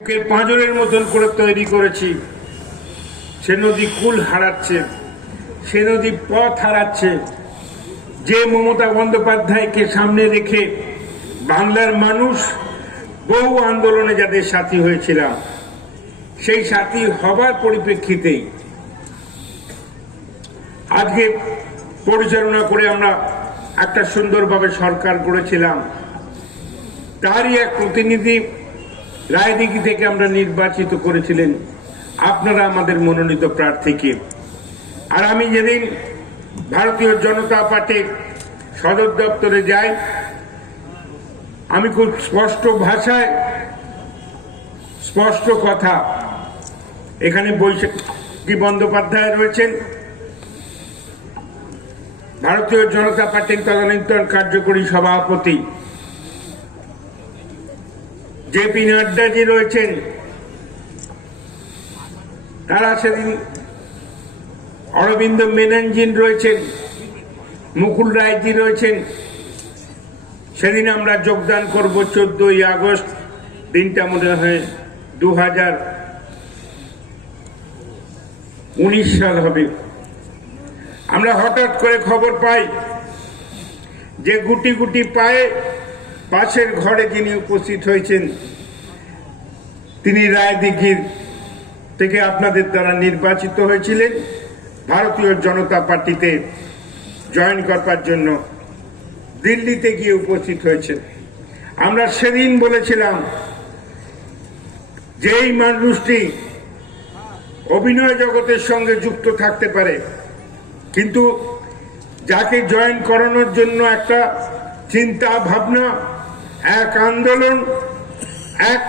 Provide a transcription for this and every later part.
পাঁজরের মতন করে তৈরি করেছি। সে নদী কুল হারাচ্ছে, সে নদী পথ হারাচ্ছে। যে মমতা বন্দ্যোপাধ্যায়কে সামনে রেখে বাংলার মানুষ বহু আন্দোলনে যাদের সাথী হয়েছিলাম, সেই সাথী হবার পরিপ্রেক্ষিতেই আজকে পরিচালনা করে আমরা একটা সুন্দরভাবে সরকার গড়েছিলাম। তারই এক প্রতিনিধি রায়দিঘি থেকে আমরা নির্বাচিত করেছিলেন আপনারা আমাদের মনোনীত প্রার্থীকে। আর আমি যেদিন ভারতীয় জনতা পার্টির সদর দপ্তরে যাই, আমি খুব স্পষ্ট ভাষায় স্পষ্ট কথা, এখানে বৈশাখী বন্দ্যোপাধ্যায় রয়েছেন, ভারতীয় জনতা পার্টির তদানীন্তন কার্যকরী সভাপতি জেপি নাড্ডাজি রয়েছেন, তারা সেদিন অরবিন্দ মেননজিন রয়েছেন, মুকুল রায়জি রয়েছেন। সেদিন আমরা যোগদান করব 14ই আগস্ট, দিনটা মনে হয় 2019 সাল হবে। আমরা হঠাৎ করে খবর পাই যে গুটি গুটি পায়ে পাশের ঘরে যিনি উপস্থিত হয়েছেন তিনি রায়দিঘির থেকে আপনাদের দ্বারা নির্বাচিত হয়েছিলেন, ভারতীয় জনতা পার্টিতে জয়েন করবার জন্য দিল্লিতে গিয়ে উপস্থিত হয়েছেন। আমরা সেদিন বলেছিলাম যে এই মানুষটি অভিনয় জগতের সঙ্গে যুক্ত থাকতে পারে, কিন্তু যাকে জয়েন করানোর জন্য একটা চিন্তা ভাবনা, এক আন্দোলন, এক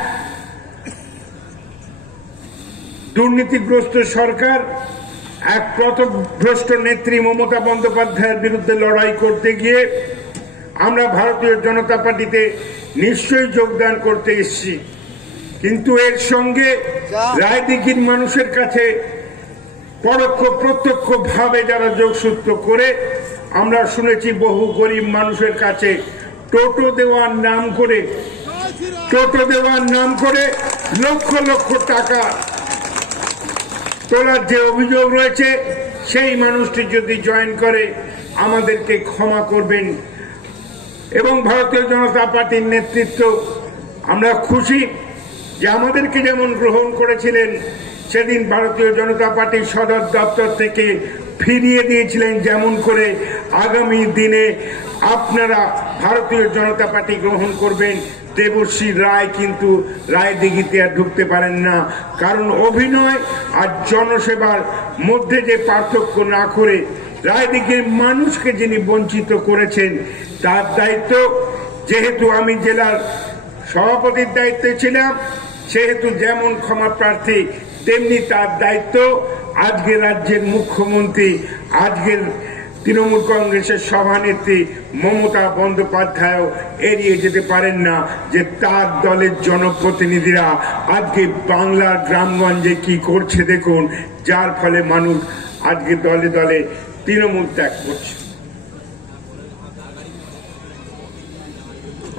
দুর্নীতিগ্রস্ত সরকার, এক পথভ্রষ্ট নেত্রী মমতা বন্দ্যোপাধ্যায়ের বিরুদ্ধে লড়াই করতে গিয়ে আমরা ভারতীয় জনতা পার্টিতে নিশ্চয়ই যোগদান করতে এসেছি। কিন্তু এর সঙ্গে রায়দিঘির মানুষের কাছে পরোক্ষ প্রত্যক্ষ ভাবে যারা যোগসূত্র করে, আমরা শুনেছি বহু গরিব মানুষের কাছে টোটো দেওয়ার নাম করে লক্ষ লক্ষ টাকা তোলার যে অভিযোগ রয়েছে, সেই মানুষটি যদি জয়েন করে আমাদেরকে ক্ষমা করবেন। এবং ভারতীয় জনতা পার্টির নেতৃত্ব আমরা খুশি যে আমাদেরকে যেমন গ্রহণ করেছিলেন, সেদিন ভারতীয় জনতা পার্টির সদর দপ্তর থেকে ফিরিয়ে দিয়েছিলেন যেমন করে, আগামী দিনে আপনারা ভারতীয় জনতা পার্টি গ্রহণ করবেন। দেবশ্রী রায় কিন্তু রায়দিঘিতে আর ঢুকতে পারেন না, কারণ অভিনয় আর জনসেবার মধ্যে যে পার্থক্য না করে রায়দিঘির মানুষকে যিনি বঞ্চিত করেছেন তার দায়িত্ব, যেহেতু আমি জেলার সভাপতির দায়িত্বে ছিলাম, সেহেতু যেমন ক্ষমা প্রার্থী তেমনি তার দায়িত্ব আজকে রাজ্যের মুখ্যমন্ত্রী, আজকের তৃণমূল কংগ্রেসের সভানেত্রী মমতা বন্দ্যোপাধ্যায় এড়িয়ে যেতে পারেন না যে তার দলের জনপ্রতিনিধিরা আজকে বাংলার গ্রামগঞ্জে কি করছে দেখুন, যার ফলে মানুষ আজকে দলে দলে তৃণমূল ত্যাগ করছে।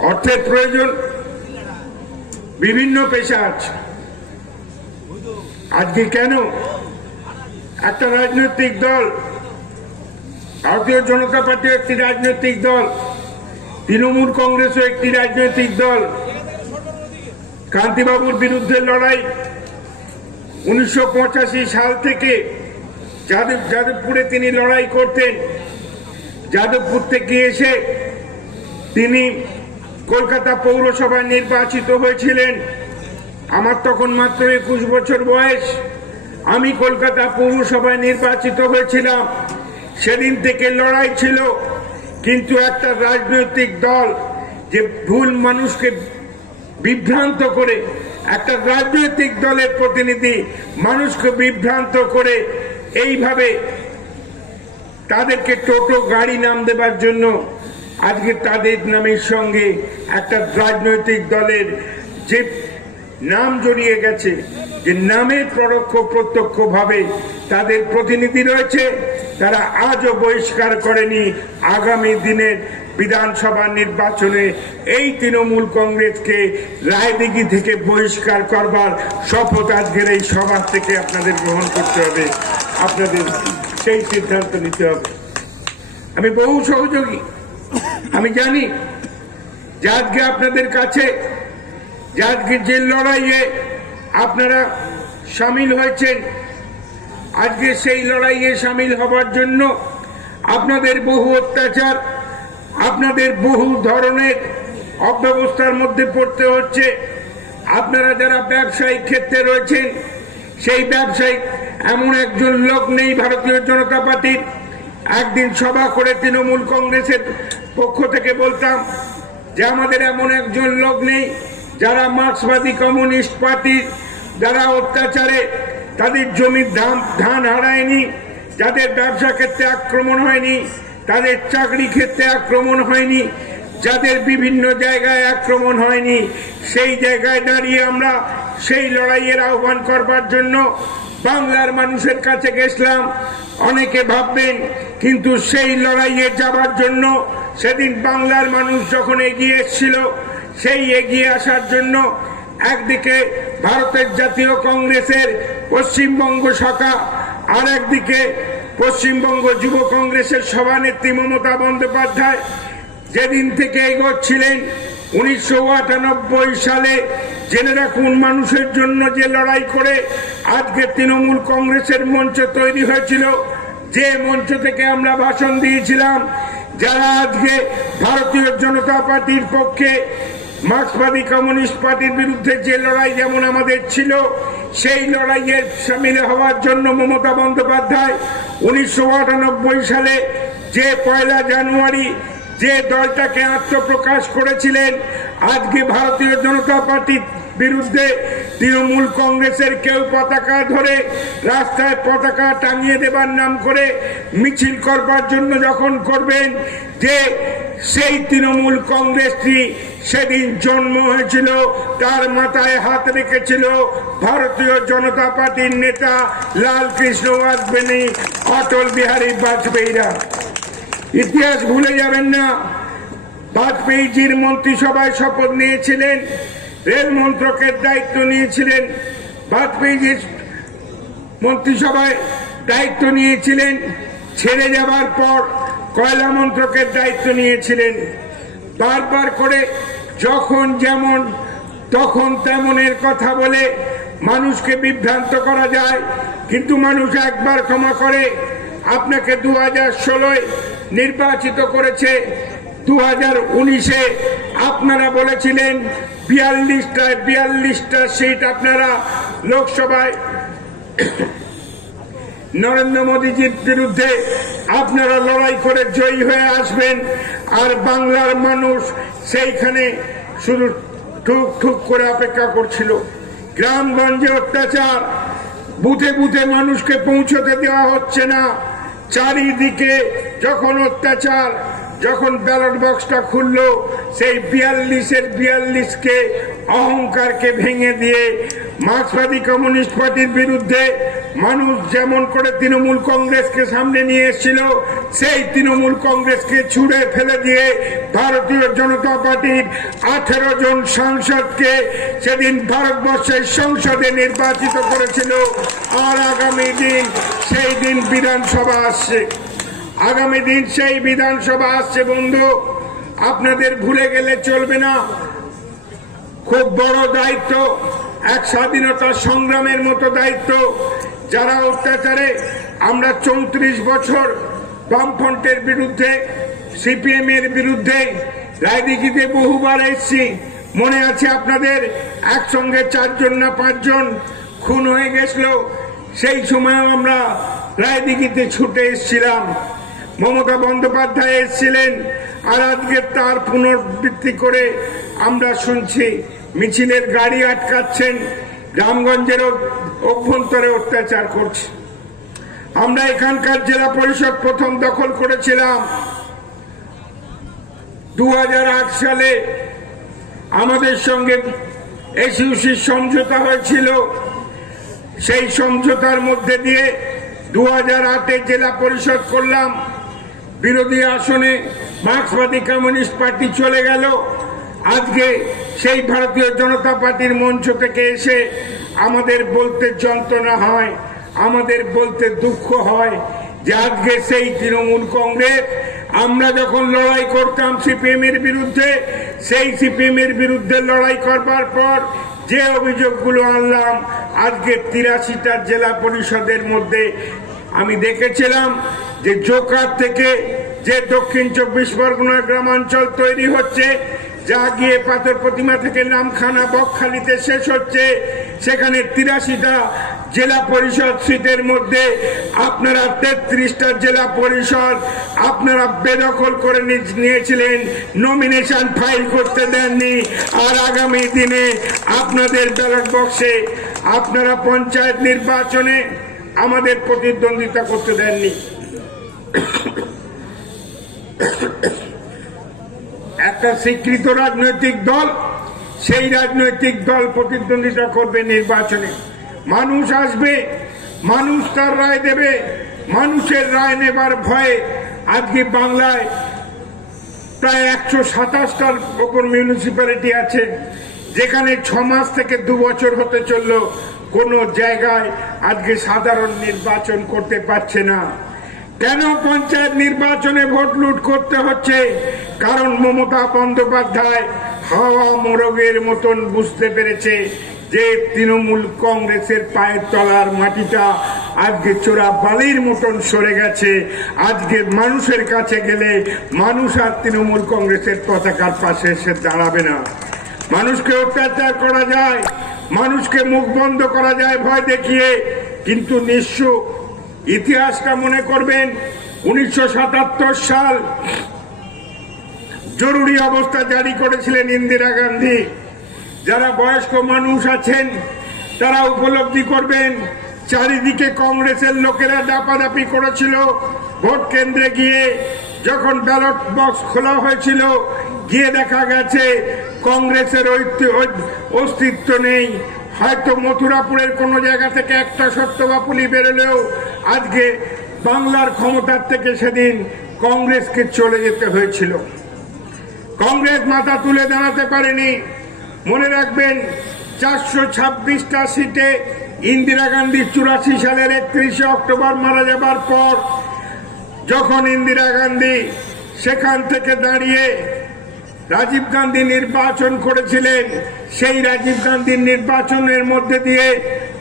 অর্থের প্রয়োজন, বিভিন্ন পেশা আছে। আজকে কেন একটা রাজনৈতিক দল, ভারতীয় জনতা পার্টি একটি রাজনৈতিক দল, তৃণমূল কংগ্রেসও একটি রাজনৈতিক দল, কান্তিবাবুর বিরুদ্ধে লড়াই 1985 সাল থেকে যাদবপুরে তিনি লড়াই করতেন। যাদবপুর থেকে এসে তিনি কলকাতা পৌরসভায় নির্বাচিত হয়েছিলেন। আমার তখন মাত্র 21 বছর বয়স, আমি কলকাতা পৌরসভায় নির্বাচিত হয়েছিলাম। সেদিন থেকে লড়াই ছিল, কিন্তু একটা রাজনৈতিক দল যে ভুল মানুষকে বিভ্রান্ত করে, একটা রাজনৈতিক দলের প্রতিনিধি মানুষকে বিভ্রান্ত করে এইভাবে তাদেরকে টোটো গাড়ি নাম দেবার জন্য আজকে তাদের নামের সঙ্গে একটা রাজনৈতিক দলের যে নাম জড়িয়ে গেছে, যে নামের পরোক্ষ প্রত্যক্ষ ভাবে তাদের প্রতিনিধি রয়েছে, তারা আজও বহিষ্কার করেনি আগামী দিনের বিধানসভা নির্বাচনে এই তৃণমূল কংগ্রেসকে রায়দিঘি থেকে বহিষ্কার করবার শপথ আজকের এই সভা থেকে আপনাদের গ্রহণ করতে হবে, আপনাদের সেই সিদ্ধান্ত নিতে হবে। আমি বহু সহযোগী, আমি জানি যে আজকে আপনাদের কাছে যে আজকে যে লড়াইয়ে আপনারা সামিল হয়েছেন, আজকে সেই লড়াইয়ে সামিল হবার জন্য আপনাদের বহু অত্যাচার, আপনাদের বহু ধরনের অব্যবস্থার মধ্যে পড়তে হচ্ছে। আপনারা যারা ব্যবসায়িক ক্ষেত্রে রয়েছেন, সেই ব্যবসায়িক এমন একজন লোক নেই ভারতীয় জনতা পার্টির। একদিন সভা করে তৃণমূল কংগ্রেসের পক্ষ থেকে বলতাম যে আমাদের এমন একজন লোক নেই যারা মার্ক্সবাদী কমিউনিস্ট পার্টির যারা অত্যাচারে তাদের জমির ধান হারায়নি, যাদের ব্যবসা ক্ষেত্রে আক্রমণ হয়নি, তাদের চাকরি ক্ষেত্রে আক্রমণ হয়নি, যাদের বিভিন্ন জায়গায় আক্রমণ হয়নি, সেই জায়গায় দাঁড়িয়ে আমরা সেই লড়াইয়ের আহ্বান করবার জন্য বাংলার মানুষের কাছে গেছিলাম। অনেকে ভাববেন কিন্তু সেই লড়াইয়ে যাবার জন্য সেদিন বাংলার মানুষ যখন এগিয়ে এসেছিল, সেই এগিয়ে আসার জন্য একদিকে ভারতের জাতীয় কংগ্রেসের পশ্চিমবঙ্গ শাখা, আর একদিকে পশ্চিমবঙ্গ যুব কংগ্রেসের সভানেত্রী মমতা বন্দ্যোপাধ্যায় যেদিন থেকে এগোচ্ছিলেন 1998 সালে, জেনে রাখুন মানুষের জন্য যে লড়াই করে আজকে তৃণমূল কংগ্রেসের মঞ্চ তৈরি হয়েছিল, যে মঞ্চ থেকে আমরা ভাষণ দিয়েছিলাম, যারা আজকে ভারতীয় জনতা পার্টির পক্ষে মার্ক্সবাদী কমিউনিস্ট পার্টির বিরুদ্ধে যে লড়াই যেমন আমাদের ছিল, সেই লড়াইয়ে সামিল হওয়ার জন্য মমতা বন্দ্যোপাধ্যায় 1998 সালে যে 1 জানুয়ারি যে দলটাকে আত্মপ্রকাশ করেছিলেন, আজকে ভারতীয় জনতা পার্টির বিরুদ্ধে তৃণমূল কংগ্রেসের কেউ পতাকা ধরে রাস্তায় পতাকা টাঙিয়ে দেবার নাম করে মিছিল করবার জন্য যখন করবেন, যে সেই তৃণমূল কংগ্রেসটি সেদিন জন্ম হয়েছিল, তার মাথায় হাত রেখেছিল ভারতীয় জনতা পার্টির নেতা লাল কৃষ্ণ আদবানি, অটল বিহারী বাজপেয়ীরা। ইতিহাস ভুলে যাবেন না। বাজপেয়ীজির মন্ত্রিসভায় শপথ নিয়েছিলেন, রেল মন্ত্রকের দায়িত্ব নিয়েছিলেন, বাজপেয়ীজির মন্ত্রিসভায় দায়িত্ব নিয়েছিলেন, ছেড়ে যাবার পর কয়লা মন্ত্রকের দায়িত্ব নিয়েছিলেন। বারবার করে যখন যেমন তখন তেমনের কথা বলে মানুষকে বিভ্রান্ত করা যায়, কিন্তু মানুষ একবার ক্ষমা করে। আপনাকে 2016 নির্বাচিত করেছে, 2019 আপনারা বলেছিলেন 42টা সিট আপনারা লোকসভায় নরেন্দ্র মোদীজির বিরুদ্ধে আপনারা লড়াই করে জয়ী হয়ে আসবেন, আর বাংলার মানুষ সেইখানে শুধু ঠুক ঠুক করে অপেক্ষা করছিল। গ্রামগঞ্জে অত্যাচার, বুথে বুথে মানুষকে পৌঁছতে দেওয়া হচ্ছে না, চারিদিকে যখন অত্যাচার, যখন ব্যালট বক্সটা খুললো, সেই 42-কে অহংকারকে ভেঙে দিয়ে মার্ক্সবাদী কমিউনিস্ট পার্টির বিরুদ্ধে মানুষ যেমন করে তৃণমূল কংগ্রেসকে সামনে নিয়ে এসেছিল, সেই তৃণমূল কংগ্রেসকে ছুড়ে ফেলে দিয়ে ভারতীয় জনতা পার্টির 18 জন সাংসদকে সেদিন ভারতবর্ষের সংসদে নির্বাচিত করেছিল। আর আগামী দিন সেই দিন বিধানসভা আসছে, আগামী দিন সেই বিধানসভা আসছে। বন্ধু, আপনাদের ভুলে গেলে চলবে না। খুব বড় দায়িত্ব, এক স্বাধীনতা সংগ্রামের মতো দায়িত্ব। যারা অত্যাচারে, আমরা 34 বছর বামফ্রন্টের বিরুদ্ধে, সিপিএম এর বিরুদ্ধে রায়দিঘিতে বহুবার এসেছি। মনে আছে আপনাদের, একসঙ্গে 4 জন না 5 জন খুন হয়ে গেছিল। সেই সময় আমরা রায়দিঘিতে ছুটে এসেছিলাম, মমতা বন্দ্যোপাধ্যায় এসেছিলেন, আর আজকে তার পুনরাবৃত্তি করে আমরা শুনছি মিছিলের গাড়ি আটকাচ্ছেন, গ্রামগঞ্জের অভ্যন্তরে অত্যাচার করছে। আমরা এখানকার জেলা পরিষদ প্রথম দখল করেছিলাম 2008 সালে। আমাদের সঙ্গে এসইউসির সমঝোতা হয়েছিল, সেই সমঝোতার মধ্যে দিয়ে 2008-এ জেলা পরিষদ করলাম। বিরোধী আসনে মার্ক্সবাদী কমিউনিস্ট পার্টি চলে গেল। আজকে সেই ভারতীয় জনতা পার্টির মঞ্চ থেকে এসে আমাদের বলতে যন্ত্রণা হয়, আমাদের বলতে দুঃখ হয় যে আজকে সেই তৃণমূল কংগ্রেস, আমরা যখন লড়াই করতাম সিপিএম এর বিরুদ্ধে, সেই সিপিএম এর বিরুদ্ধে লড়াই করবার পর যে অভিযোগগুলো আনলাম, আজকে 83টা জেলা পরিষদের মধ্যে আমি দেখেছিলাম যে জোকার থেকে যে দক্ষিণ 24 পরগনা গ্রামাঞ্চল তৈরি হচ্ছে, যা গিয়ে পাথর প্রতিমা থেকে নামখানা বকখালিতে শেষ হচ্ছে, সেখানে 83টা জেলা পরিষদ সিটের মধ্যে আপনারা 33টা জেলা পরিষদ আপনারা বেদখল করে নিয়েছিলেন, নমিনেশন ফাইল করতে দেননি। আর আগামী দিনে আপনাদের ব্যালট বক্সে আপনারা পঞ্চায়েত নির্বাচনে আমাদের প্রতিদ্বন্দ্বিতা করতে দেননি। একটা স্বীকৃত রাজনৈতিক দল, সেই রাজনৈতিক দল প্রতিদ্বন্দ্বিতা করবে নির্বাচনে। মানুষ আসবে, মানুষ তার রায় দেবে। মানুষের রায় নেবার ভয়ে আজকে বাংলায় প্রায় 127টার ওপর মিউনিসিপ্যালিটি আছে, যেখানে 6 মাস থেকে 2 বছর হতে চলল, কোন জায়গায় আজকে সাধারণ নির্বাচন করতে পারছে না। কেন পঞ্চায়েত নির্বাচনে ভোট লুট করতে হচ্ছে? কারণ মমতা বন্দ্যোপাধ্যায় হাওয়া মোরগের মতন বুঝতে পেরেছে যে তৃণমূল কংগ্রেসের পায়ের তলার মাটিটা আজকে চোরা বালির মতন সরে গেছে। আজকে মানুষের কাছে গেলে মানুষ আর তৃণমূল কংগ্রেসের পতাকার পাশে এসে দাঁড়াবে না। মানুষকে অত্যাচার করা যায়, মানুষকে মুখ বন্ধ করা যায় ভয় দেখিয়ে, কিন্তু নিঃস্ব ইতিহাসটা মনে করবেন। 1977 সাল জরুরি অবস্থা জারি করেছিলেন ইন্দিরা গান্ধী। যারা বয়স্ক মানুষ আছেন তারা উপলব্ধি করবেন, চারিদিকে কংগ্রেসের লোকেরা ডাপাডাপি করেছিল। ভোট কেন্দ্রে গিয়ে যখন ব্যালট বক্স খোলা হয়েছিল, গিয়ে দেখা গেছে কংগ্রেসের অস্তিত্ব নেই। হয়তো মথুরাপুরের কোনো জায়গা থেকে একটা সত্যবাপুলি বেরোলেও আজকে বাংলার ক্ষমতার থেকে সেদিন কংগ্রেসকে চলে যেতে হয়েছিল। কংগ্রেস মাথা তুলে দাঁড়াতে পারেনি। মনে রাখবেন, 426টা সিটে ইন্দিরা গান্ধী 84 সালের 31 অক্টোবর মারা যাবার পর যখন ইন্দিরা গান্ধী সেখান থেকে দাঁড়িয়ে রাজীব গান্ধী নির্বাচন করেছিলেন, সেই রাজীব গান্ধীর নির্বাচনের মধ্যে দিয়ে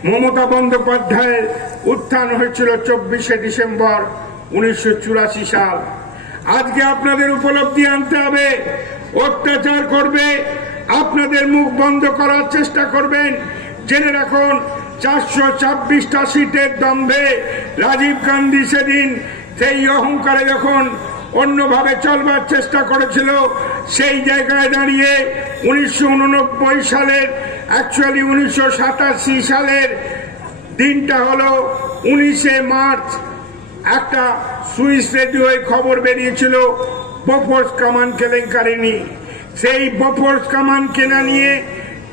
মমতা বন্দ্যোপাধ্যায়ের উত্থান হয়েছিল 24শে ডিসেম্বর 1984 সাল। আজকে আপনাদের উপলব্ধি আনতে হবে, অত্যাচার করবে, আপনাদের মুখ বন্ধ করার চেষ্টা করবেন। জেনে রাখুন, 426টা সিটের দম্ভে রাজীব গান্ধী সেদিন সেই অহংকারে যখন অন্যভাবে চলবার চেষ্টা করেছিল, সেই জায়গায় দাঁড়িয়ে 1989 সালের, অ্যাকচুয়ালি 1987 সালের দিনটা হলো 19শে মার্চ। একটা সুইস রেডিওয় খবর বেরিয়েছিল বফোর্স কামান কেলেঙ্কারি নিয়ে। সেই বফোর্স কামান কেনা নিয়ে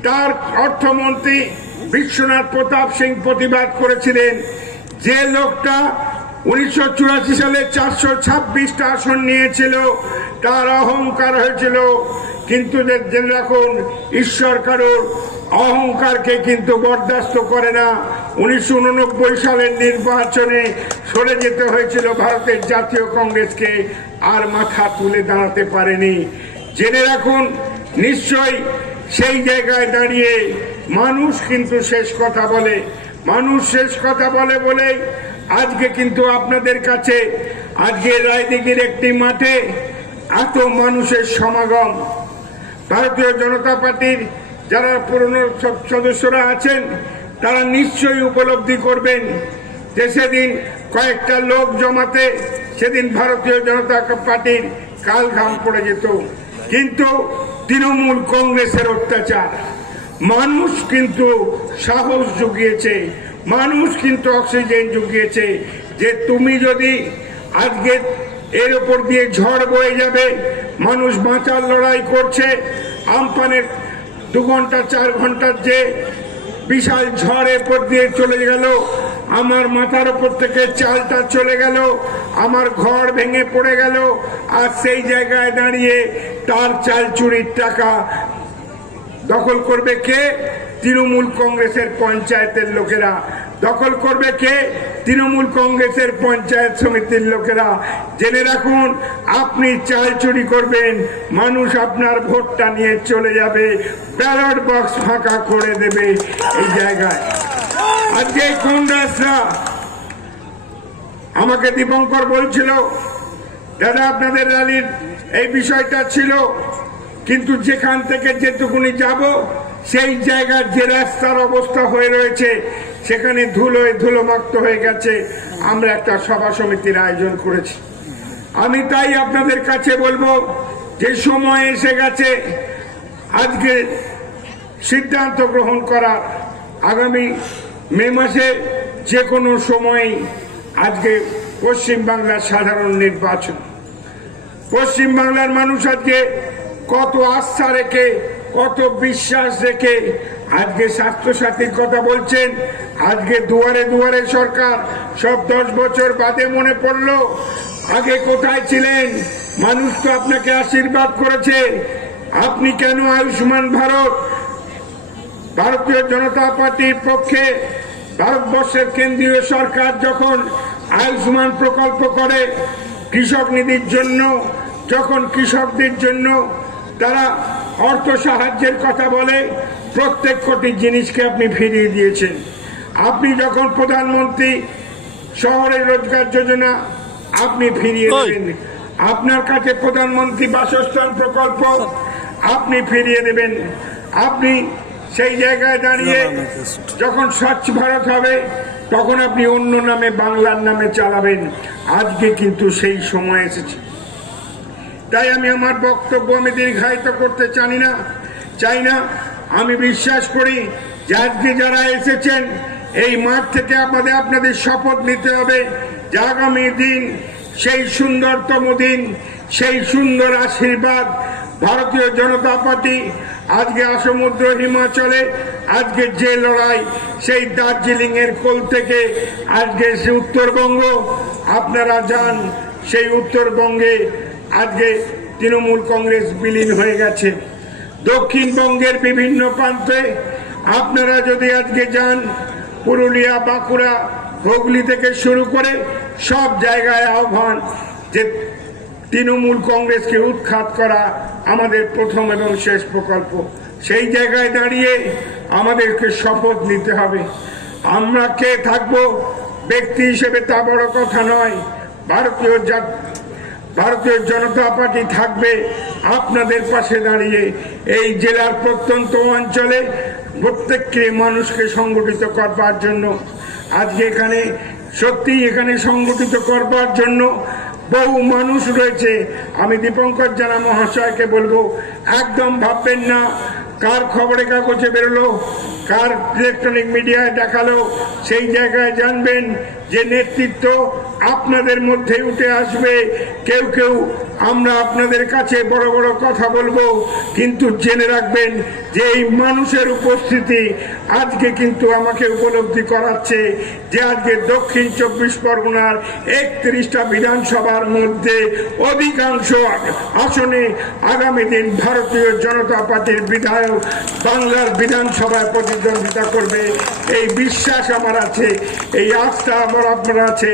তার অর্থমন্ত্রী বিশ্বনাথ প্রতাপ সিং প্রতিবাদ করেছিলেন। যে লোকটা 1984 সালে 426টা আসন নিয়েছিল, তার অহংকার হয়েছিল। কিন্তু জেনে রাখুন, ঈশ্বর কারোর অহংকারকে কিন্তু বরদাস্ত করে না। 1989 সালের নির্বাচনে সরে যেতে হয়েছিল ভারতের জাতীয় কংগ্রেসকে, আর মাথা তুলে দাঁড়াতে পারেনি। জেনে রাখুন, নিশ্চয়ই সেই জায়গায় দাঁড়িয়ে মানুষ কিন্তু শেষ কথা বলে। মানুষ শেষ কথা বলে বলে আজকে কিন্তু আপনাদের কাছে আজকে রায়দিঘির একটি মাঠে এত মানুষের সমাগম। ভারতীয় জনতা পার্টির যারা পুরনো সদস্যরা আছেন তারা নিশ্চয়ই উপলব্ধি করবেন যে সেদিন কয়েকটা লোক জমাতে সেদিন ভারতীয় জনতা পার্টির কাল ঘাম পড়ে যেত। কিন্তু তৃণমূল কংগ্রেসের অত্যাচার, মানুষ কিন্তু সাহস জুগিয়েছে, মানুষ কিন্তু অক্সিজেন জুগিয়েছে যে তুমি যদি আজকে এর উপর দিয়ে ঝড় বয়ে যাবে, মানুষ বাঁচার লড়াই করছে। আমপানের 2 ঘন্টা 4 ঘন্টার যে বিশাল ঝড়ের উপর দিয়ে চলে গেল, আমার মাথার উপর থেকে চালটা চলে গেল, আমার ঘর ভেঙে পড়ে গেল, আর সেই জায়গায় দাঁড়িয়ে তার চাল চুরির টাকা দখল করবে কে? তৃণমূল কংগ্রেসের পঞ্চায়েতের লোকেরা দখল করবে। কে? তৃণমূল কংগ্রেসের পঞ্চায়েত সমিতির লোকেরা। জেনে রাখুন, আপনি চাল চুরি করবেন, মানুষ আপনার ভোটটা নিয়ে চলে যাবে, ব্যালট বক্স ফাঁকা করে দেবে এই জায়গায়। আজকে কংগ্রেসরা আমাকে দীপঙ্কর বলছিল, দাদা আপনাদের র্যালির এই বিষয়টা ছিল, কিন্তু যেখান থেকে যেটুকুনি যাব সেই জায়গার যে রাস্তার অবস্থা হয়ে রয়েছে সেখানে ধুলোয় ধুলোমাক্ত হয়ে গেছে। আমরা একটা সভা সমিতির আয়োজন করেছি। আমি তাই আপনাদের কাছে বলবো যে সময় এসে গেছে আজকে সিদ্ধান্ত গ্রহণ করার। আগামী মে মাসে যে কোনো সময় আজকে পশ্চিমবাংলার সাধারণ নির্বাচন। পশ্চিমবাংলার মানুষ আজকে কত আস্থা রেখে, কত বিশ্বাস রেখে আজকে স্বাস্থ্যসাথীর কথা বলছেন। আজকে দুয়ারে দুয়ারে সরকার, সব 10 বছর বাদে মনে পড়লো আগে কোথায় ছিলেন। মানুষ তো আপনাকে আশীর্বাদ করেছে, আপনি কেন আয়ুষ্মান ভারত? ভারতীয় জনতা পার্টির পক্ষে ভারতবর্ষের কেন্দ্রীয় সরকার যখন আয়ুষ্মান প্রকল্প করে কৃষক নিধির জন্য, যখন কৃষকদের জন্য তারা অর্থ সাহায্যের কথা বলে, প্রত্যেক কোটি জিনিসকে আপনি ফিরিয়ে দিয়েছেন। আপনি যখন প্রধানমন্ত্রী শহরে রোজগার যোজনা আপনি ফিরিয়ে দেবেন। আপনার কাছে প্রধানমন্ত্রী বাসস্থান প্রকল্প আপনি ফিরিয়ে দেবেন। আপনি সেই জায়গায় দাঁড়িয়ে যখন স্বচ্ছ ভারত হবে তখন আপনি অন্য নামে, বাংলার নামে চালাবেন। আজকে কিন্তু সেই সময় এসেছে। তাই আমি আমার বক্তব্য আমি দীর্ঘায়িত করতে চাই না। আমি বিশ্বাস করি যে আজকে যারা এসেছেন এই মাঠ থেকে আপনাদের শপথ নিতে হবে যে আগামী দিন সেই সুন্দরতম দিন, সেই সুন্দর আশীর্বাদ ভারতীয় জনতা পার্টি আজকে সমুদ্র হিমাচলে আজকে যে লড়াই, সেই দার্জিলিং এর কোল থেকে আজকে সে উত্তরবঙ্গ আপনারা যান, সেই উত্তরবঙ্গে আজকে তৃণমূল কংগ্রেস বিলীন হয়ে গেছে। দক্ষিণবঙ্গের বিভিন্ন প্রান্তে আপনারা যদি আজকে যান, পুরুলিয়া, বাঁকুড়া, হুগলি থেকে শুরু করে সব জায়গায় আহ্বান যে তৃণমূল কংগ্রেসকে উৎখাত করা আমাদের প্রথম এবং শেষ প্রকল্প। সেই জায়গায় দাঁড়িয়ে আমাদেরকে শপথ নিতে হবে। আমরা কে থাকবো ব্যক্তি হিসেবে তা বড় কথা নয়, ভারতীয় জনতা পার্টি থাকবে আপনাদের পাশে দাঁড়িয়ে। এই জেলার প্রত্যন্ত অঞ্চলে প্রত্যেককে মানুষকে সংগঠিত করবার জন্য, আজকে এখানে এখানে সংগঠিত করবার জন্য বহু মানুষ রয়েছে। আমি দীপঙ্কর জানা মহাশয়কে বলবো, একদম ভাববেন না কার খবরের কাগজে বেরোলো, কার ইলেকট্রনিক মিডিয়ায় দেখালো, সেই জায়গায় জানবেন যে নেতৃত্ব আপনাদের মধ্যে উঠে আসবে। কেউ কেউ আমরা আপনাদের কাছে বড় বড় কথা বলবো, কিন্তু জেনে রাখবেন যে এই মানুষের উপস্থিতি আজকে কিন্তু আমাকে উপলব্ধি করাচ্ছে যে আজকে দক্ষিণ 24 পরগনার 31টা বিধানসভার মধ্যে অধিকাংশ আসনে আগামী দিন ভারতীয় জনতা পার্টির বিধায়ক বাংলার বিধানসভায় প্রতিদ্বন্দ্বিতা করবে। এই বিশ্বাস আমার আছে, এই আস্থা আমার আপনার আছে।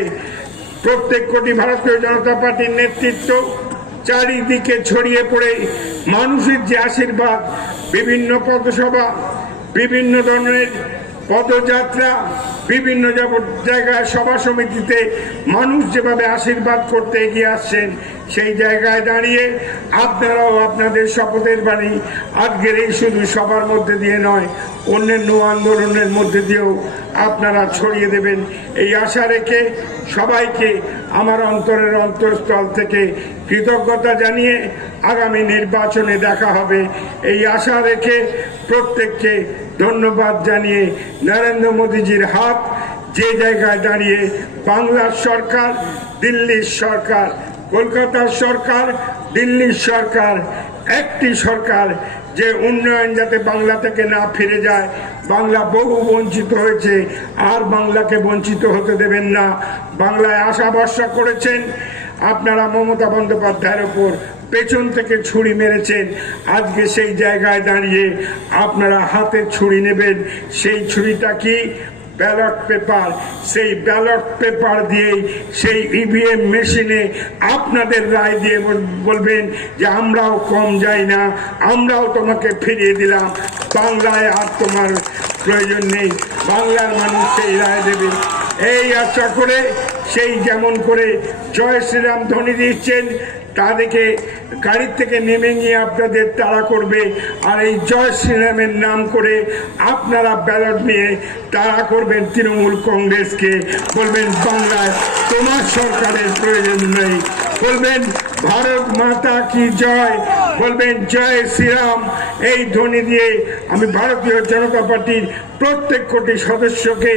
প্রত্যেক কোটি ভারতীয় জনতা পার্টির নেতৃত্ব চারিদিকে ছড়িয়ে পড়ে মানুষের যে আশীর্বাদ, বিভিন্ন পথসভা, বিভিন্ন ধরনের পদযাত্রা, বিভিন্ন জায়গায় সভা সমিতিতে মানুষ যেভাবে আশীর্বাদ করতে এগিয়ে আসছেন, সেই জায়গায় দাঁড়িয়ে আপনারাও আপনাদের শপথের বাণী আজকের এই শুধু সবার মধ্যে দিয়ে নয়, অন্যান্য আন্দোলনের মধ্যে দিয়েও আপনারা ছড়িয়ে দেবেন। এই আশা রেখে সবাইকে আমার অন্তরের অন্তঃস্থল থেকে কৃতজ্ঞতা জানিয়ে আগামী নির্বাচনে দেখা হবে এই আশা রেখে প্রত্যেককে ধন্যবাদ জানিয়ে নরেন্দ্র মোদীজির হাত যে জায়গায় দাঁড়িয়ে বাংলার সরকার, দিল্লির সরকার, কলকাতার সরকার, দিল্লির সরকার একটি সরকার, যে উন্নয়ন যাতে বাংলা থেকে না ফিরে যায়। বাংলা বহু বঞ্চিত হয়েছে, আর বাংলাকে বঞ্চিত হতে দেবেন না। বাংলায় আশা ভরসা করেছেন, আপনারা মমতা বন্দ্যোপাধ্যায়ের উপর পেছন থেকে ছুরি মেরেছেন। আজকে সেই জায়গায় দাঁড়িয়ে আপনারা হাতে ছুরি নেবেন। সেই ছুরিটা কি? Ballot paper. সেই ব্যালট পেপার দিয়েই সেই ইভিএম মেশিনে আপনাদের রায় দিয়ে বলবেন যে আমরাও কম যাই না, আমরাও তোমাকে ফিরিয়ে দিলাম, বাংলায় আর তোমার প্রয়োজন নেই। বাংলার মানুষ সেই রায় দেবে এই আশা করে, সেই যেমন করে জয় শ্রীরাম ধ্বনি দিচ্ছেন, তা দেখে গাড়ির থেকে নেমে নিয়ে আপনাদের তাড়া করবে। আর এই জয় শ্রীরামের নাম করে আপনারা ব্যালট নিয়ে তাড়া করবেন তৃণমূল কংগ্রেসকে। বলবেন বাংলায় তোমার সরকারের প্রয়োজন নেই, বলবেন ভারত মাতা কি জয়, বলবেন জয় শ্রীরাম। এই ধ্বনি দিয়ে আমি ভারতীয় জনতা পার্টির প্রত্যেক কোটি সদস্যকে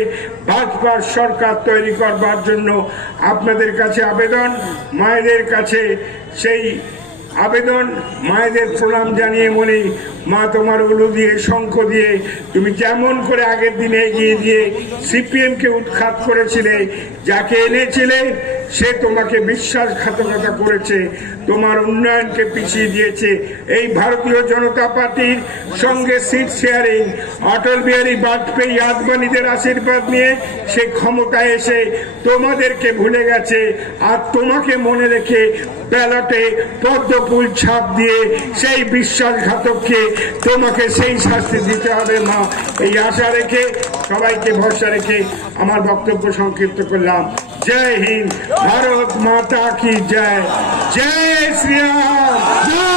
ভাজপার সরকার তৈরি করবার জন্য আপনাদের কাছে আবেদন, মায়েদের কাছে সেই আবেদন, মায়েদের প্রণাম জানিয়ে বলি, মা তোমার উলু দিয়ে শঙ্খ দিয়ে তুমি যেমন করে আগের দিনে এগিয়ে দিয়ে সিপিএমকে উৎখাত করেছিলে, যাকে এনেছিলে সে তোমাকে বিশ্বাসঘাতকতা করেছে, তোমার উন্নয়নকে পিছিয়ে দিয়েছে। এই ভারতীয় জনতা পার্টির সঙ্গে সিট শেয়ারিং, অটল বিহারী বাজপেয়ী আদবানীদের আশীর্বাদ নিয়ে সে ক্ষমতায় এসে তোমাদেরকে ভুলে গেছে। আর তোমাকে মনে রেখে ব্যালটে পদ্মফুল ছাপ দিয়ে সেই বিশ্বাসঘাতককে তোমাকে সেই শাস্তি দিতে হবে মা। এই আশা রেখে, সবাইকে ভরসা রেখে আমার বক্তব্য সংক্ষিপ্ত করলাম। জয় হিন্দ, ভারত মাতা কি জয়, জয় শ্রীরাম।